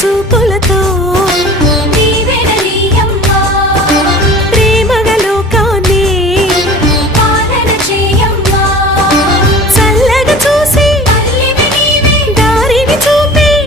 చూపులతో